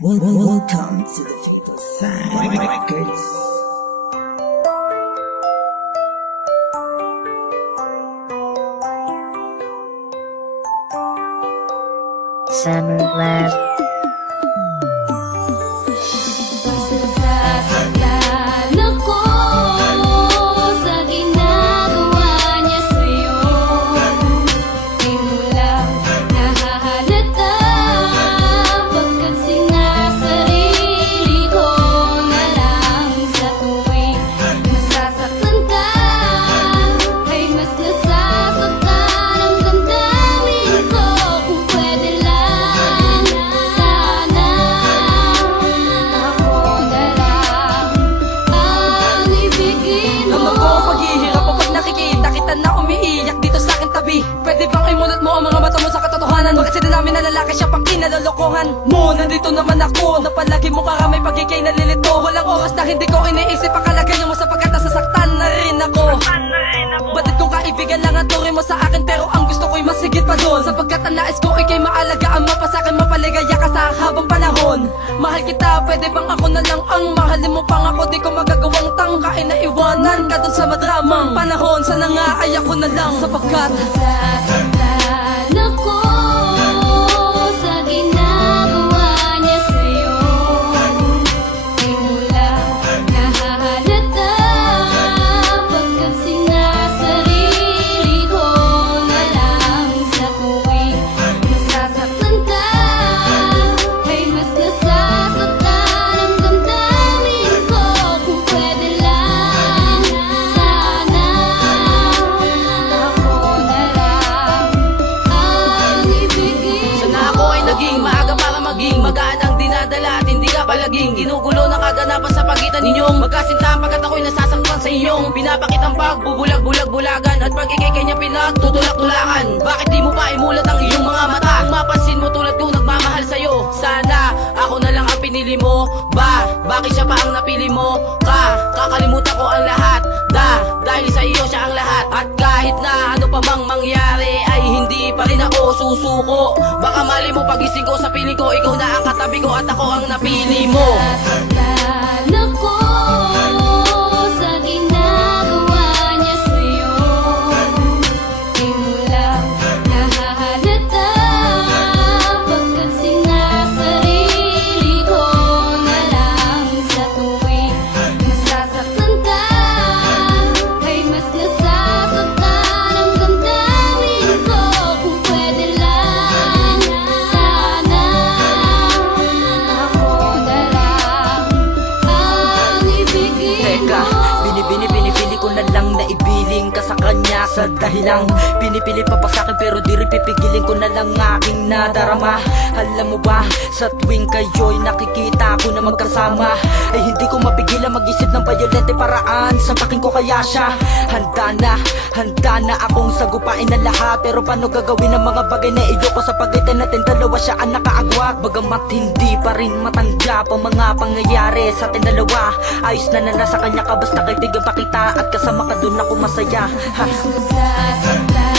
Welcome to the Victor Sign Records. Summer Lab. Nasasaktan ako sa ginagawa niya sa'yo. Di mo lang nahahalata, pagkat sinasarili ko na lang sa tuwing nasasaktan ka, ay mas nasasaktan ang damdamin ko. Kung pwede lang, sana ako na lang ang ibigin mo. Naman ko paghihirap kapag nakikita kita na umiiyak dito sa aking tabi. Pwede bang imulat mo ang mga mata mo sa katotohanan? Bakit sila namin na lalaki siya pang kinalolokohan mo? Nandito naman ako na palagi mo karamay pagkikay nalilito. Walang oras na hindi ko iniisip ang kalagayan mo sapagkat nasasaktan na rin ako. Batid kong kaibigan lang ang turing mo sa akin, pero ang gusto ko'y masigit pa doon. Sapagkat ang nais ko ikay maalagaan, mapasakin, mapaligaya ka sa habang panahon. Mahal kita, pwede bang ako na lang ang mahalin mo pang ako? Di ko magagawang tangkain na iwanan ka dun sa madramang panahon. Sana nga ay ako na lang sapagkat Nasasaktan ako sa ginagawa niya sa'yo. Di mo lang nahahalata, pagkat sinasarili ko na lang sa tuwing nasasaktan ka, ay mas nasasaktan ang damdamin ko. Kung pwede lang, sana ako na lang ang ibigin mo. sana ako ay naging maaga para maging magaan ang dinadala at hindi ka palaging ginugulo ng kaganapan sa pagitan ninyong magkasintahan, pagkat ako'y nasasaktan sa iyong pinapakitang pagbubulag-bulag-bulagan at pagkikay niya pinagtutulak-tulakan. Bakit di mo pa imulat ang iyong mga mata? Kung mapansin mo tulad kong nagmamahal sa'yo, sana ako na lang ang pinili mo. Bakit siya pa ang napili mo? Kakalimutan ko ang lahat, dahil sa iyo siya ang lahat. At kahit na ano pa mang mangyari, ay hindi pa rin ako susuko. Baka mali mo pagising ko sa piling ko, ikaw na ang katabi ko at ako ang napili mo. Nasasaktan ako sa ginagawa niya sa'yo. Di mo lang nahahalata, pagkat sinasarili ko na lang sa tuwing nasasaktan ka, ay mas nasasaktan ang damdamin ko. Kung pwede lang, sana ako na lang ang ibigin Teka, mo. pinipili ko na lang na ibiling ka sa kanya sa dahilang pinipili pa pa sa'kin, pero di rin pipigilin ko na lang aking nadarama. Alam mo ba, sa tuwing kayo'y nakikita ko na magkasama, ay hindi ko mapigilan mag-isip ng bayolente paraan. Sapakin ko kaya siya, handa na akong sagupain na lahat. Pero paano gagawin ang mga bagay na iyo ko sa pagitan natin dalawa? Siya ang nakaagwat, bagamat hindi pa rin matanggap ang mga pangyayari sa atin dalawa. Ayos na nasa kanya ka, basta kaibigan pa kita at kasama ka dun ako masaya. Ha? Nasasaktan